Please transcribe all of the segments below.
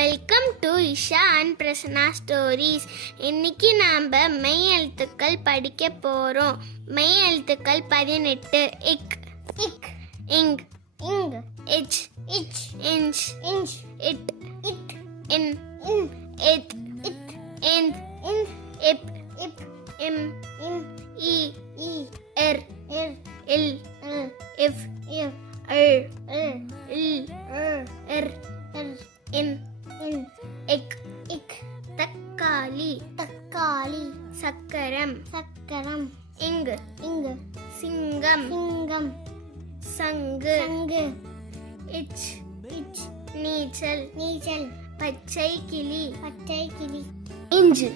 Welcome to Isha and Prasanna stories. இன்னைக்கு நாம் மெய் எழுத்துக்கள் படிக்க போகிறோம். மெய் எழுத்துக்கள் 18. இக் இக், இங் இங், இச் இச், இன்ச் இன்ச், இட் இட், இன் இன், இத் இத், இந்த் இந்த், இப் இப், இம் இம், இ இ, எர் எர், இல் இல், இஃப் இஃப், அல் அல், இல் எர் எர், இன் இன், இக் இக், தக்காளி தக்காளி, சக்கரம் சக்கரம், இங்கு இங்கு, சிங்கம் சிங்கம், சங்கு சங்கு, இச் இச், நீச்சல் நீச்சல், பச்சை கிளி பச்சை கிளி, இஞ்சு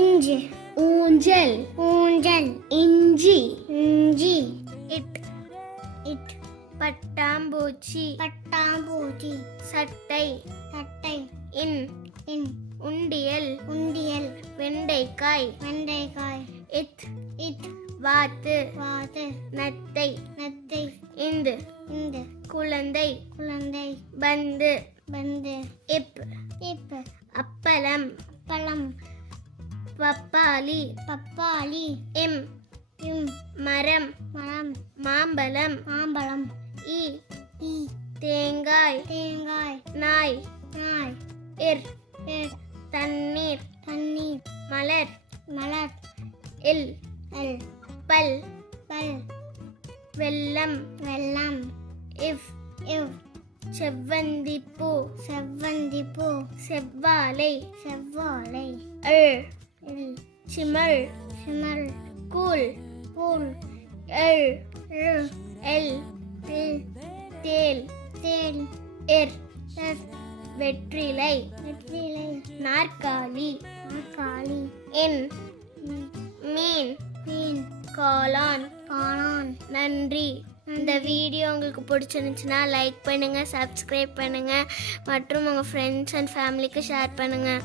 இஞ்சு, ஊஞ்சல் ஊஞ்சல், இஞ்சி இஞ்சி, இட் இட், பட்டாம்பூச்சி பட்டாம்பூச்சி, சட்டை சட்டை, இன் இன், உண்டியல் உண்டியல், வெண்டைக்காய் வெண்டைக்காய், இத் இத், வாத்து வாத்து, நத்தை நத்தை, இந்து இந்து, குழந்தை குழந்தை, பந்து பந்து, இப் இப், அப்பளம் அப்பளம், பப்பாளி பப்பாளி, இம் இம், மரம் மரம், மாம்பழம் மாம்பழம், இ இ, தேங்காய் தேங்காய், நாய் நாய், இர் இர், தண்ணீர் தண்ணீர், மலர் மலர், இல் இல், பல் பல், வெள்ளம் வெள்ளம், இவ் இவ், செவ்வந்திப்பூ செவ்வந்திப்பூ, செவ்வாழை செவ்வாழை, இல் இல், சிமல் சிமல், கூல் கூல், எல் எல் எல், தேல் தேல், இர் இர், வெற்றிலை வெற்றிலை, நாற்காலி நாற்காலி, இன் மீன் மீன், காளான் காளான். நன்றி. இந்த வீடியோ உங்களுக்கு பிடிச்சிருந்துச்சுன்னா லைக் பண்ணுங்கள், சப்ஸ்கிரைப் பண்ணுங்கள் மற்றும் உங்கள் ஃப்ரெண்ட்ஸ் அண்ட் ஃபேமிலிக்கு ஷேர் பண்ணுங்கள்.